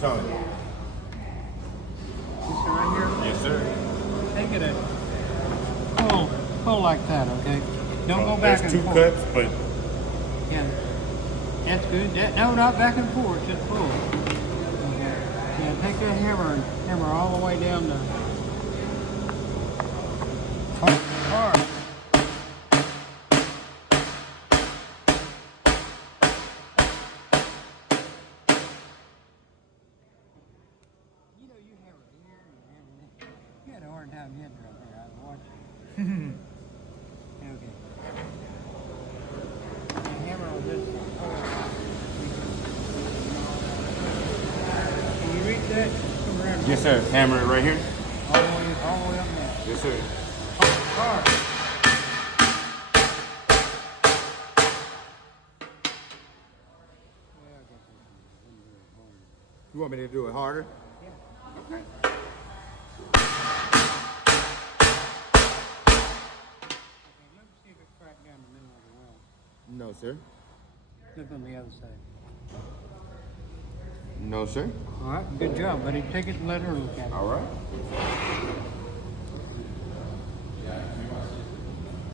Tony. This one right here? Yes, sir. Take it and pull like that, okay? Don't go back and There's two forth. cuts, but Yeah, that's good. No, not back and forth, just pull. Okay. Yeah, take that hammer all the way down to hard. You know, you hammer here, you hammer there. You had a hard time hitting right there. I was watching. Okay. And hammer on this one. Can you reach that? Come around. yes, sir. Hammer it right here. All the way up now. Yes, sir. Hard. You want me to do it harder? Yeah. Okay. Okay, let me see if it's cracked down the middle of the well. No, sir. Look on the other side. No, sir. All right, good job, buddy. Take it and let her look at it. All right.